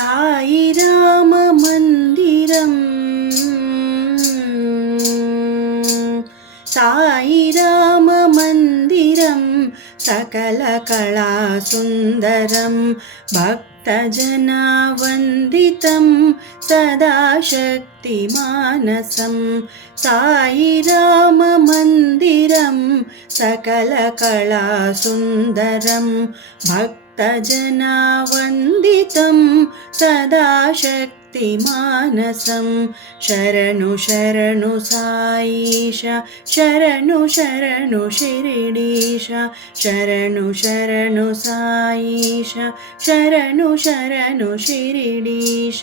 साई राम मंदिरम, साई राम मंदिरम सकल कला सुंदरम भक्तजना वंदितं सदा शक्ति मानसं। साई राम मंदिरम सकल कला सुंदरम भक्तजना वंदितं सदा शक्ति मानसं। शरणु शरणु साईश, शरणु शरणु शिरडीश, शरणु शरणु साईश, शरणु शरणु शिरडीश।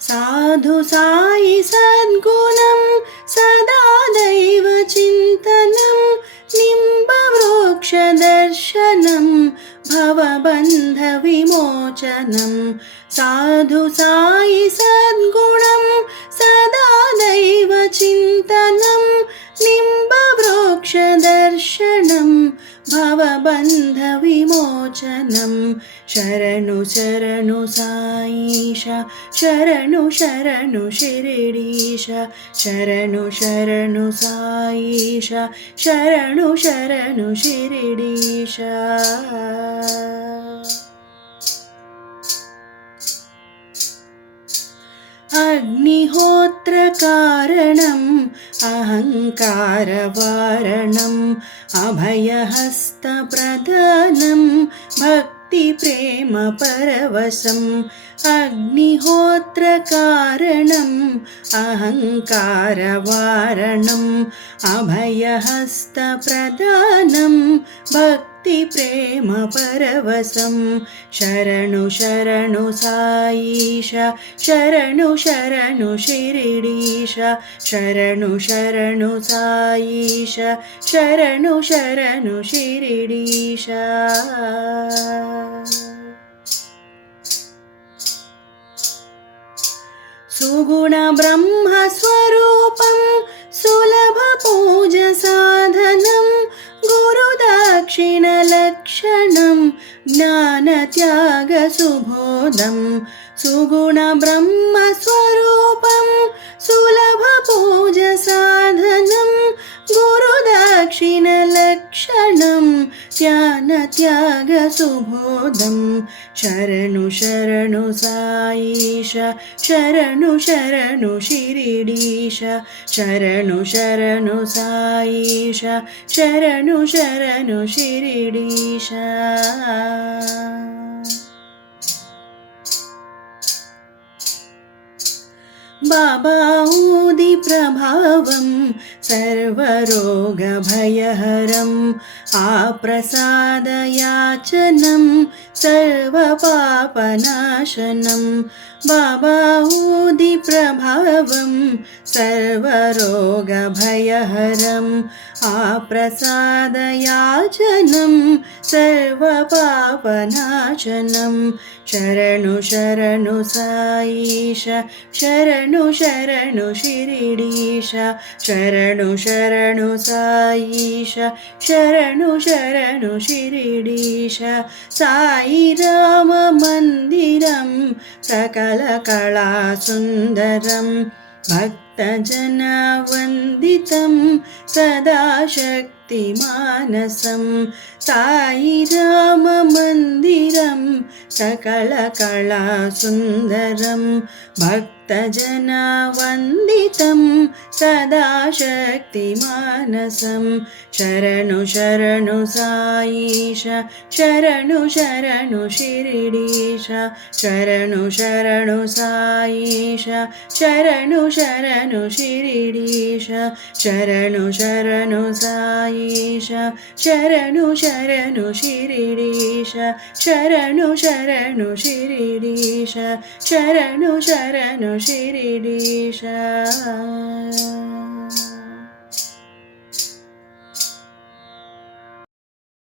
साधु साई सद्गुणं सदा दैव चिन्तनं निम्बवृक्ष दर्शनं भवबन्ध विमोचनं। साधु साई सद्गुणं सदा दैव चिन्तनं निम्बवृक्ष दर्शनं भवबन्ध विमोचनं। शरणु शरणु साईश, शरणु शरणु शिरडीश, शरणु शरणु साईश, शरणु शरणु शिरडीश। अग्निहोत्र कारणम् अहंकार वारणम् अभयहस्त प्रदानं भक्ति प्रेम परवशम्। अग्निहोत्र कारणम् अहंकार वारणम् अभयहस्त प्रदानं भक्ति प्रेम परवशम्। शरणु शरणु साईश, शरणु शरणु शिरडीश, शरणु शरणु साईश, शरणु शरणु शिरडीश। सुगुण ब्रह्म स्वरूपं सुलभ पूज साधनं गुरुदक्षिण लक्षणं ज्ञान त्याग सुबोधं। सुगुण ब्रह्म स्वरूपं सुलभ पूज साधनं गुरुदक्षिण लक्षणं ज्ञान त्याग सुबोधं। शरणु शरणु साईश, शरणु शरणु शिरडीश, शरणु शरणु साईश, शरणु शरणु शिरडीश। बाबा ऊदि प्रभावं सर्वरोगभयहरम् आप्रसादयाचनं सर्वपापनाशनं। बाबा ऊदि प्रभावं सर्वरोगभयहरम् आप्रसादयाचनं सर्वपापनाशनं। शरणु शरणु साईश, शरणु शरणु शिरडीश, शरणु शरणु साईश, शरणु शरणु शिरडीश। साई राम मंदिरं सकल कला सुंदरं भक्तजना वंदितं सदा शक्ति मानसं। साई राम मंदिरं सकल कला सुंदरं भक्तजना वंदितं सदा शक्ति मानसं। शरणु शरणु साईश, शरणु शरणु शिरडीश, शरणु शरणु साईश, शरणु शरणु शिरडीश, शरणु शरणु साईश, शरणु शरणु शिरडीश, शरणु शरणु शिरडीश, शरणु शरणु शिरडीश।